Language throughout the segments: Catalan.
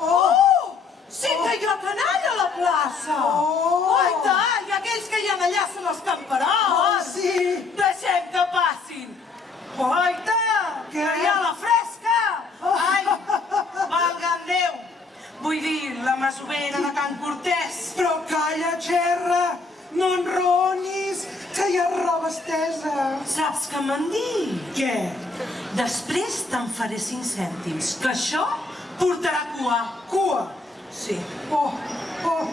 Oh! Sí que hi ha canalla a la plaça! Oh, i tant! I aquells que hi ha allà són els camperols! Sí! Deixem que passin! Oh, i tant! Que hi ha la fresca! Ai, valga'm Déu! Vull dir, la masovera de Can Cortés! Però calla, xerra! No enronis, que hi ha roba estesa! Saps què m'han dit? Què? Després te'n faré 5 cèntims, que això portarà cua. Cua? Sí. Oh, oh!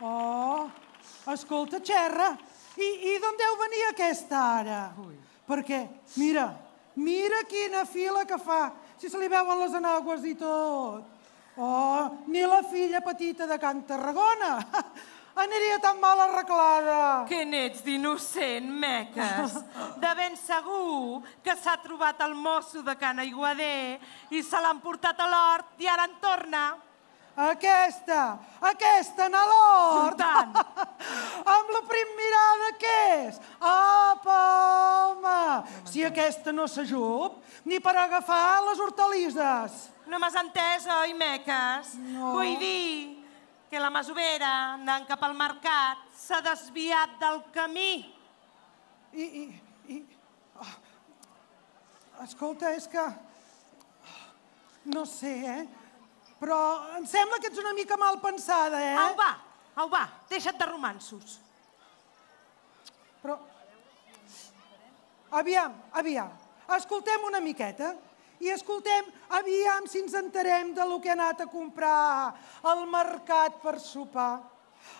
Oh, escolta, xerra, i d'on deu venir aquesta ara? Perquè, mira quina fila que fa, si se li veuen les enagües i tot. Oh, ni la filla petita de Can Tarragona aniria tan mal arreglada. Que n'ets d'innocent, meques. De ben segur que s'ha trobat el mosso de Can Aiguader i se l'han portat a l'hort i ara en torna. Aquesta anar a l'hort. Tant. Amb la prim mirada que és. Apa, home, si aquesta no s'ajup, ni per agafar les hortalisses. No m'has entès, oi, meques? No. Vull dir que la masovera, anant cap al mercat, s'ha desviat del camí. Escolta, és que... No sé, però em sembla que ets una mica mal pensada, Au, va, deixa't de romanços. Però... Aviam, escoltem una miqueta i escoltem, aviam si ens enterem de lo que ha anat a comprar al mercat per sopar.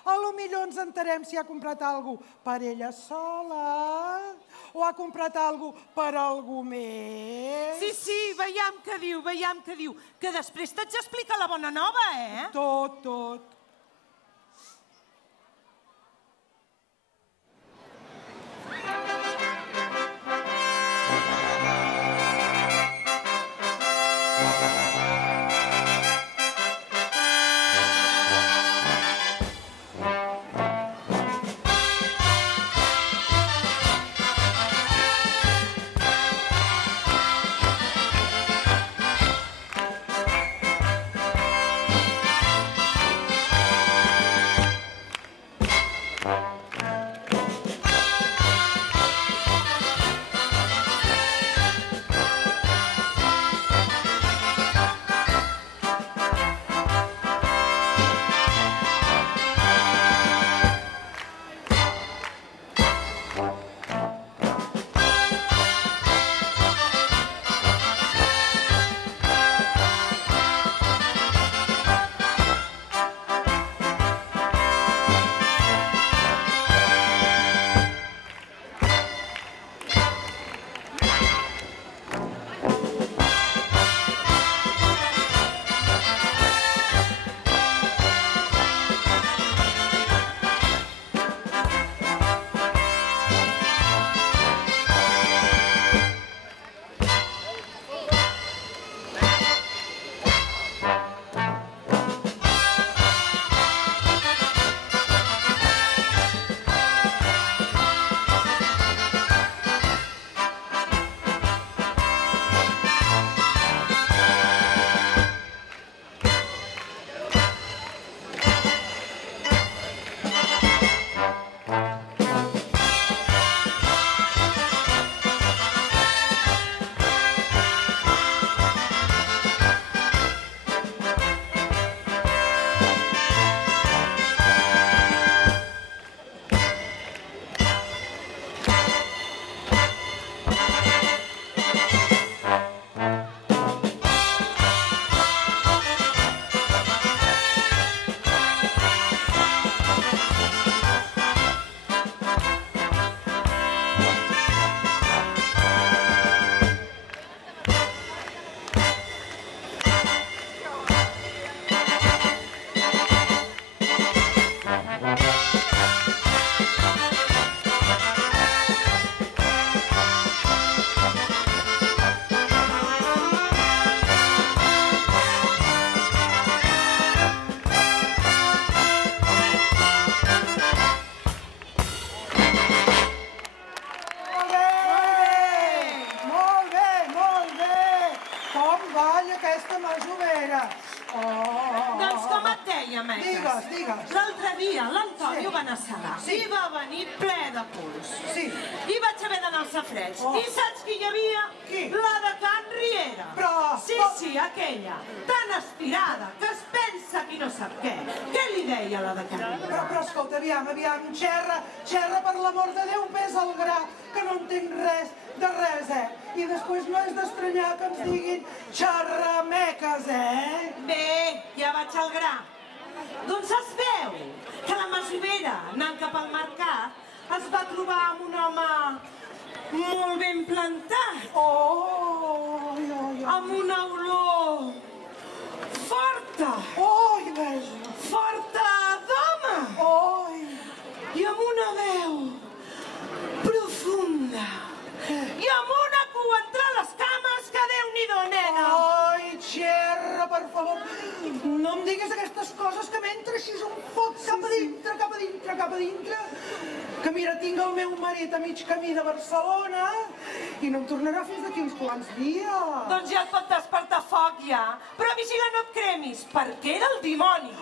A lo millor ens enterem si ha comprat alguna cosa per ella sola o ha comprat alguna cosa per algú més. Sí, veiem què diu, que després t'haig d'explicar la bona nova, Tot. aquesta masovera. Doncs com et deia, Meques. Digues. L'altre dia l'Antonio Sí. va anar a segar. Sí. I va venir ple de pols. Sí. I vaig haver d'anar al safareig. Oh. I saps qui hi havia? Qui? La de Can Riera. Però- Sí, aquella. Tan estirada que es pensa qui no sap què. Què li deia la de Can Riera? Però escolta, aviam, xerra, per l'amor de Déu, ves al gra, que no entenc res de res, I després no és d'estranyar que ens diguin xerrameques, Bé, ja vaig al gra. Doncs es veu que la masovera, anant cap al mercat, es va trobar amb un home molt ben plantat, amb una olor forta, forta d'home, i amb una veu profunda, i amb una cua entre les cames que Déu-n'hi-do, nena. Ai, xerra, per favor. No em diguis aquestes coses que m'entra així un foc cap a dintre. Que mira, tinc el meu marit a mig camí de Barcelona i no em tornarà fins d'aquí uns quants dies. Doncs ja et pot despertar foc, ja. Però vigila, no et cremis, perquè era el dimoni.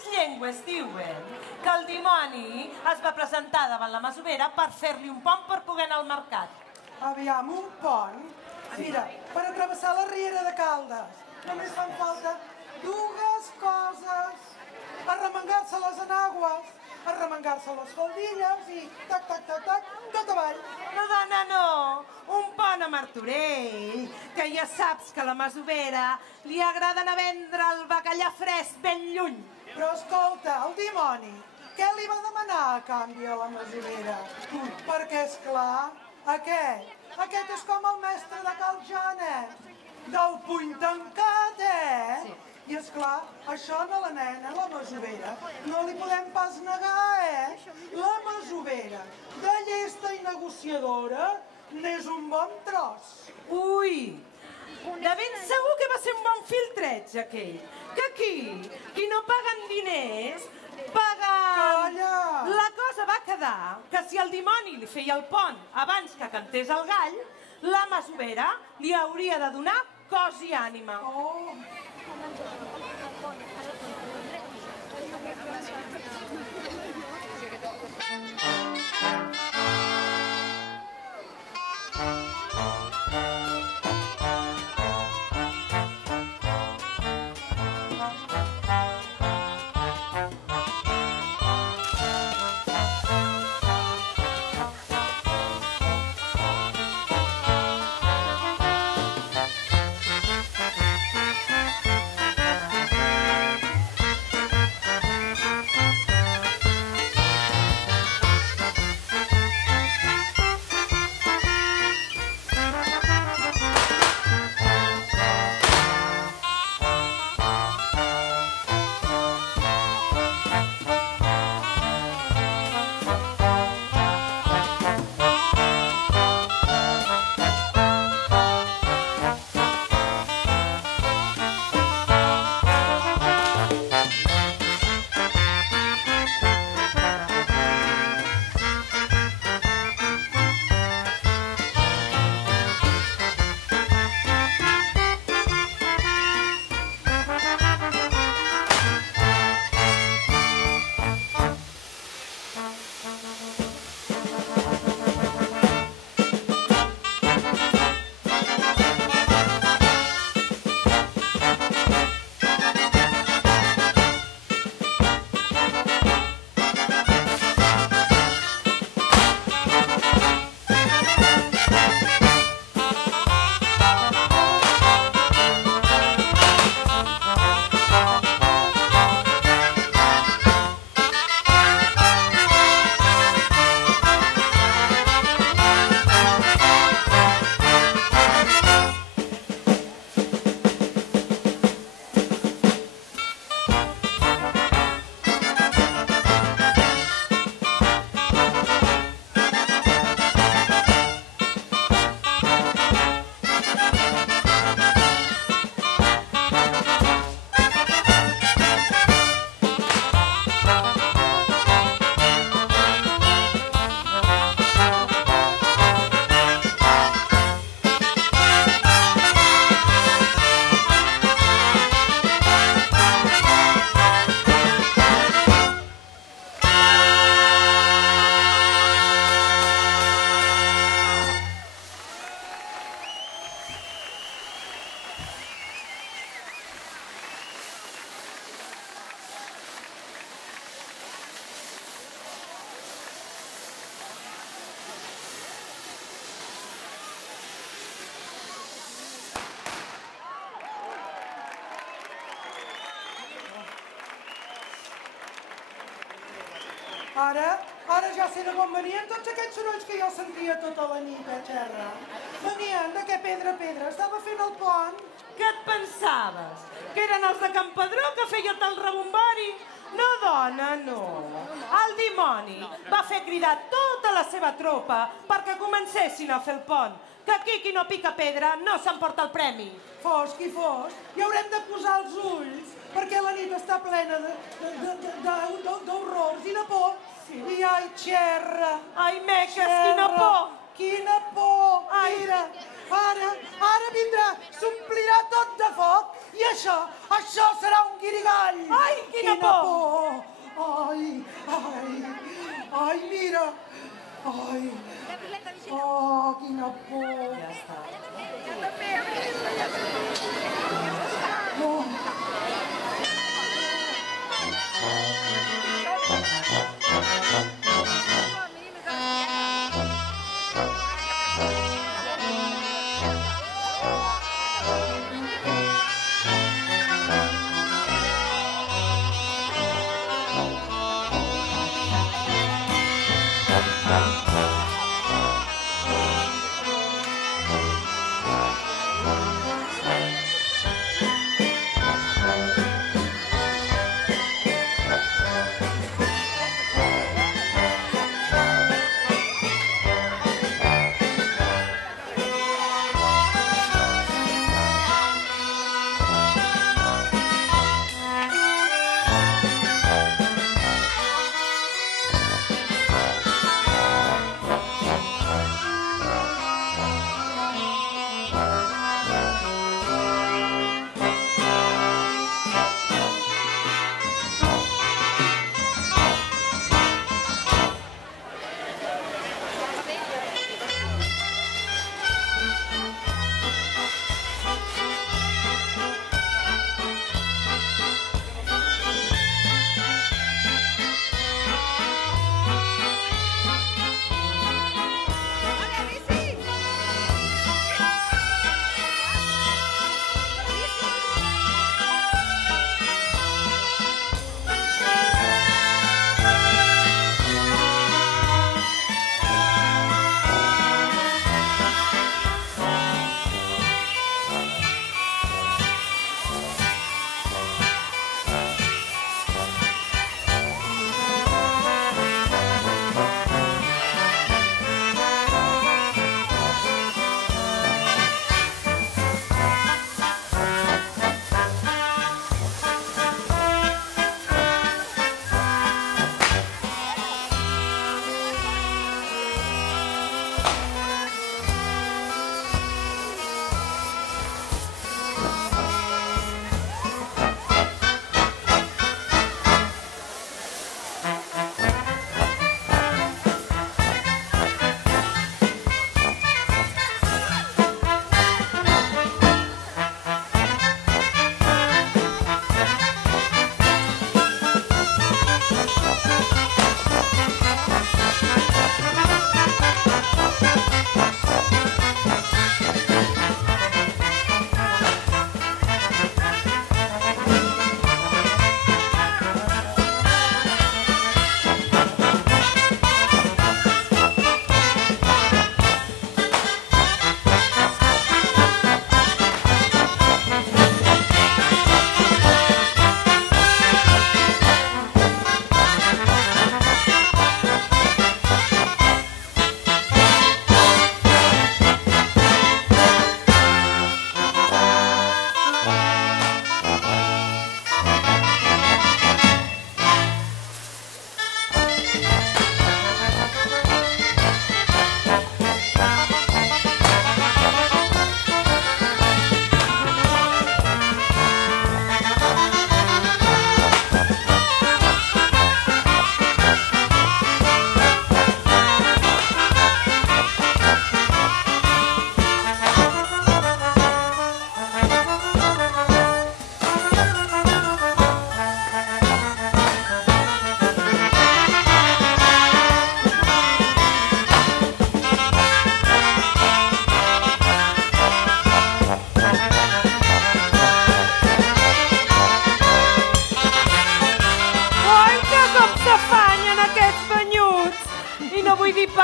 males llengües diuen que el dimoni es va presentar davant la masovera per fer-li un pont per poder anar al mercat. Aviam, un pont? Mira, per atravessar la riera de Caldes només fan falta dues coses. Arremengar-se les enagües, arremengar-se les faldilles i tac, tac, tac, tac, tot avall. No, dona, no. Un pont a Martorell, que ja saps que a la masovera li agrada anar a vendre el bacallà fresc ben lluny. Però escolta, el dimoni, què li va demanar a canvi a la masovera? Perquè, esclar, aquest és com el mestre de Cal Janet, del puny tancat, Sí. I, esclar, això no la nena, la masovera, no li podem pas negar, La masovera, de llesta i negociadora, n'és un bon tros. Ui, de ben segur que va ser un bon filtreig, aquell. Que aquí, qui no paguen diners, paguen... Calla! La cosa va quedar que si el dimoni li feia el pont abans que cantés el gall, la masovera li hauria de donar cos i ànima. Oh, Ara ja sé de on venien tots aquests sorolls que jo sentia tota la nit, xerra. Venien de què pedra, estava fent el pont. Què et pensaves? Que eren els de Campadró que feia tal rebombori? No, dona, no. El dimoni va fer cridar tota la seva tropa perquè comencessin a fer el pont. Que aquí qui no pica pedra no s'emporta el premi. Fos qui fos, hi haurem de posar els ulls perquè la nit està plena d'horrors i de por. I ai, xerra. Ai, meques, quina por. Quina por. Mira, ara vindrà, s'omplirà tot de foc i això serà un guirigall. Ai, quina por.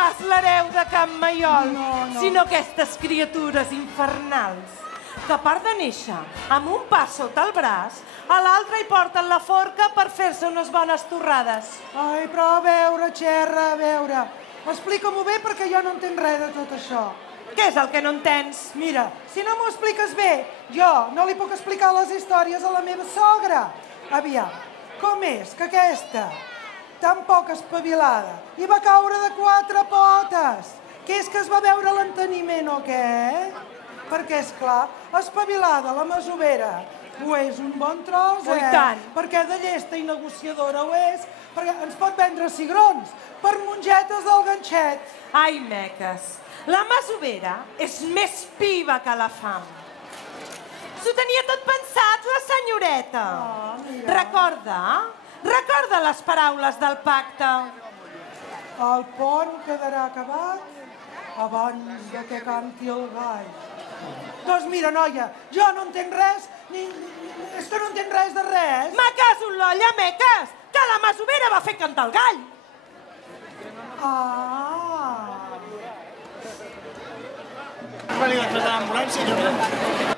pas l'hereu de Can Maiol, No. sinó aquestes criatures infernals, que a part de néixer amb un pa sota el braç, a l'altre hi porten la forca per fer-se unes bones torrades. Ai, però a veure, Xerra, a veure. Explica-m'ho bé perquè jo no entenc res de tot això. Què és el que no entens? Mira, si no m'ho expliques bé, jo no li puc explicar les històries a la meva sogra. Aviam, com és que aquesta, tan poc espavilada, i va caure de 4 potes? Què és que es va veure l'enteniment o què? Perquè, és clar, espavilada, la masovera, ho és un bon tros, Oh, i tant. Perquè de llesta i negociadora ho és, perquè ens pot vendre cigrons per mongetes del ganxet. Ai, meques, la masovera és més piva que la fam. S'ho tenia tot pensat, la senyoreta. mira. Recorda les paraules del pacte. El pont quedarà acabat abans de que canti el gall. Doncs mira, noia, jo no entenc res, és que no entenc res de res. Me caso en l'olla, meques, que la masovera va fer cantar el gall. Ah! Vale, després de l'ambulància, jo...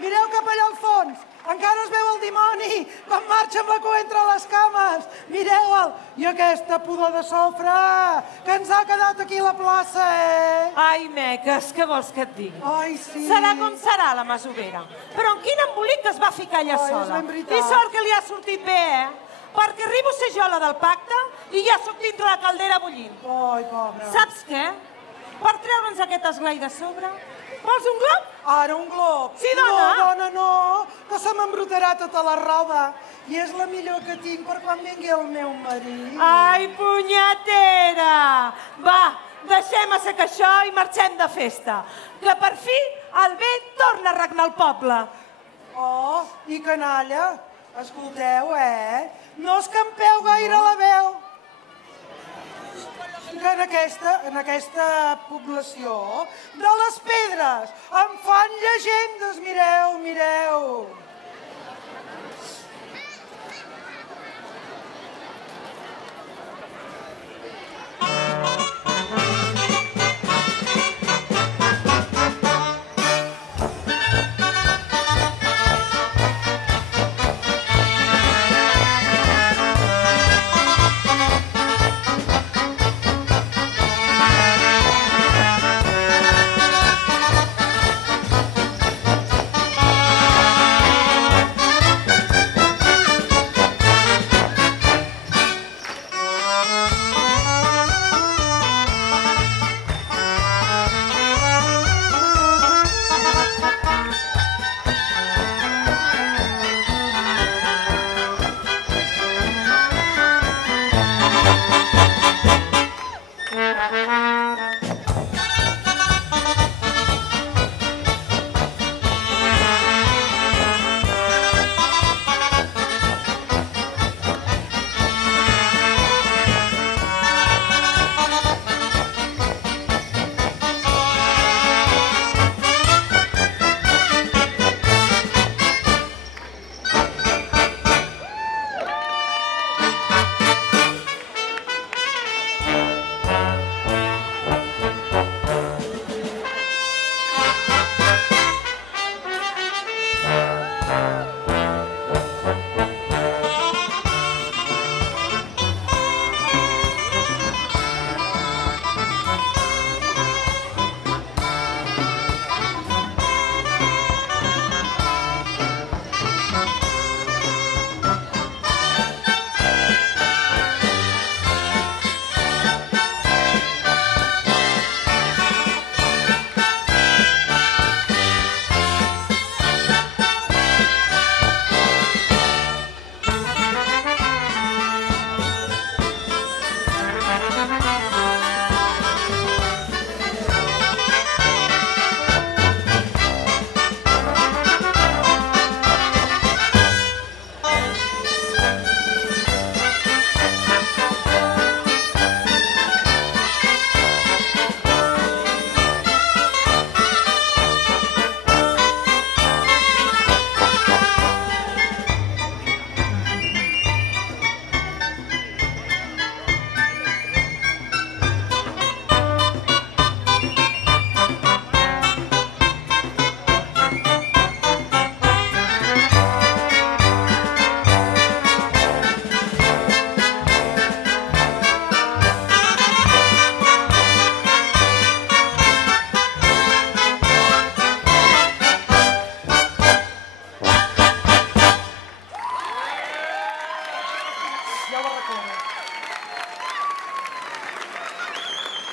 mireu cap allà al fons. Encara es veu el dimoni quan marxa amb la cua entre les cames. Mireu-el. I aquesta pudor de sofre que ens ha quedat aquí a la plaça, Ai, meques, què vols que et digui? Ai, sí. Serà com serà la masovera. Però en quin embolic es va ficar allà Ai, és sola. ben veritat. I sort que li ha sortit bé, Perquè arribo a ser jo la del pacte i ja sóc dintre la caldera bullint. Ai, pobra. Saps què? Per treure'ns aquest esglai de sobre, vols un glob? Ara un glob. Sí, dona. No, dona, no, que se m'embrutarà tota la roba. I és la millor que tinc per quan vingui el meu marit. Ai, punyetera! Va, deixem a secar això i marxem de festa. Que per fi el vent torna a regnar al poble. Oh, i canalla, escolteu, no escampeu gaire la veu. Que en aquesta població de les Pedres em fan llegendes, mireu.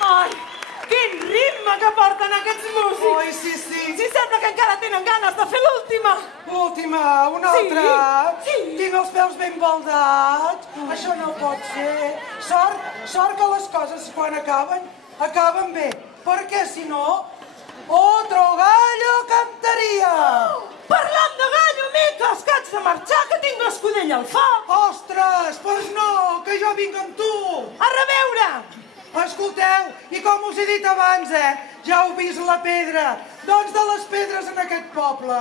Ai, quin ritme que porten aquests músics! Oi, sí. Sí, sembla que encara tenen ganes de fer l'última. Última, una altra. Sí. Tinc els peus ben baldats. Això no pot ser. Sort que les coses quan acaben bé. Perquè si no, otro gallo cantaria. Parlant de gallo, miques, que haig de marxar, que tinc l'escudella al foc. Ostres, pues no, que jo vinc amb tu. A reveure! Escolteu, i com us he dit abans, ja heu vist la pedra. Doncs de les pedres en aquest poble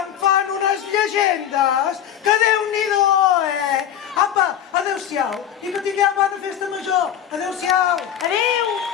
em fan unes llegendes que Déu-n'hi-do, Apa, adeu-siau, i que tingueu bona festa major. Adeu-siau. Adeu!